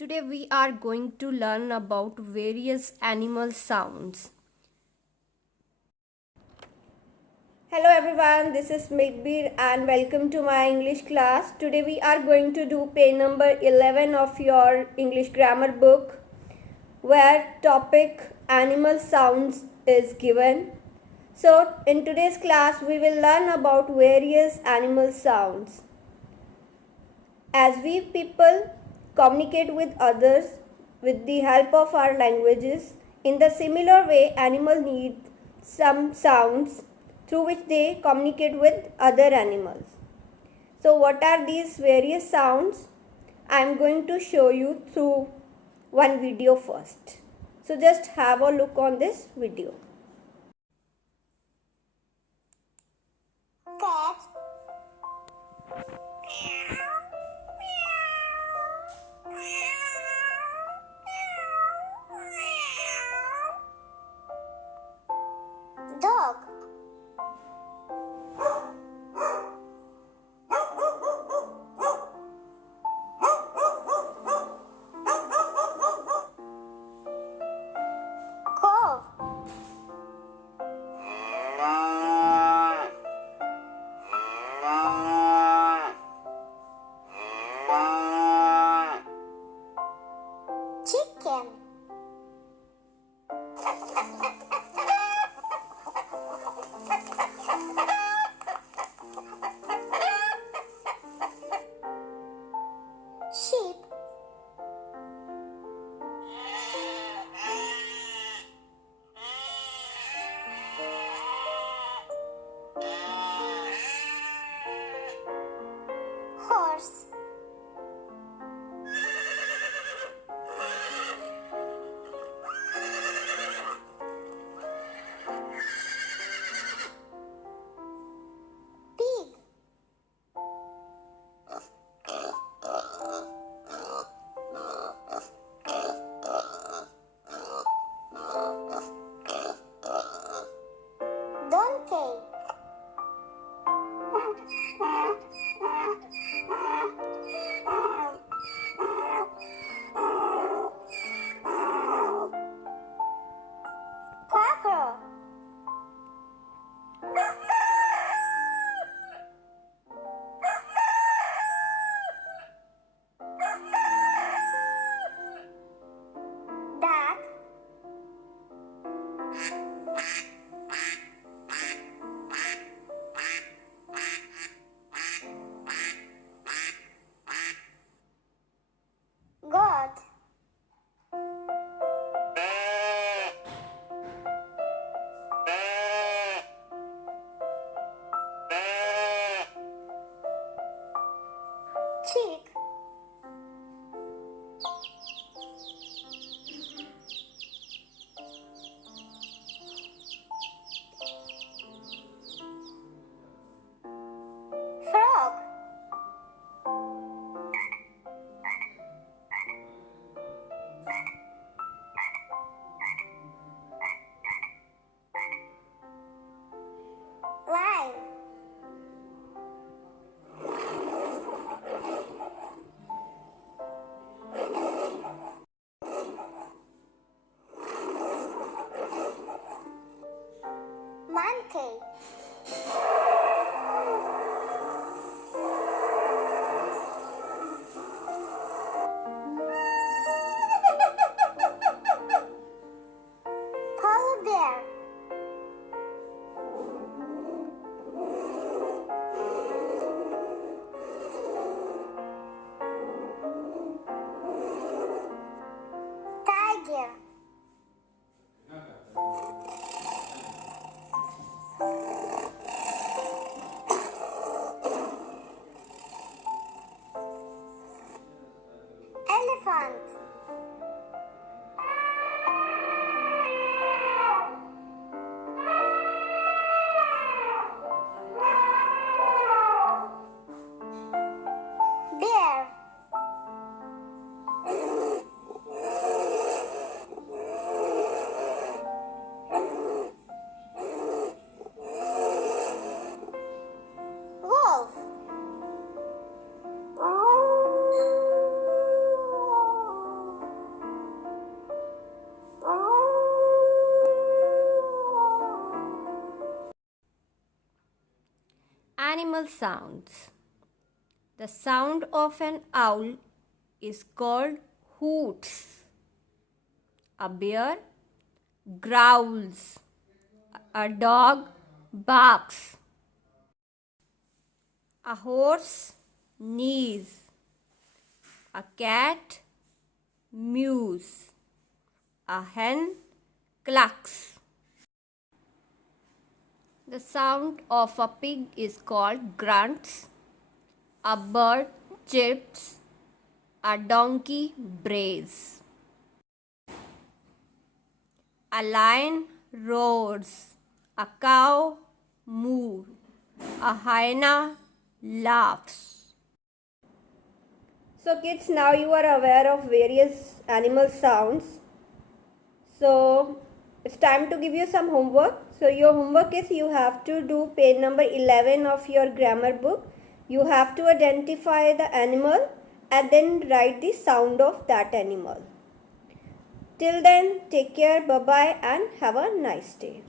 Today we are going to learn about various animal sounds. Hello everyone, this is Milkbir and welcome to my English class. Today we are going to do page number 11 of your English grammar book, where topic animal sounds is given. So in today's class we will learn about various animal sounds. As we people communicate with others with the help of our languages, in the similar way animals need some sounds through which they communicate with other animals. So what are these various sounds? I am going to show you through one video first. So just have a look on this video. Cat. Dog. Cow. Chicken. Sheep. Horse. Pig. Donkey. Quacker. Duck. Goat. Chick. Frog. Lion. Monkey. Polar bear. Tiger. Elephant. Bear. Wolf. sounds. The sound of an owl is called hoots. A bear growls. A dog barks. A horse neighs. A cat mews. A hen clucks. The sound of a pig is called grunts. A bird chirps. A donkey brays. A lion roars. A cow moos. A hyena laughs. So kids, now you are aware of various animal sounds. So it's time to give you some homework. So your homework is you have to do page number 11 of your grammar book. You have to identify the animal and then write the sound of that animal. Till then, take care, bye-bye and have a nice day.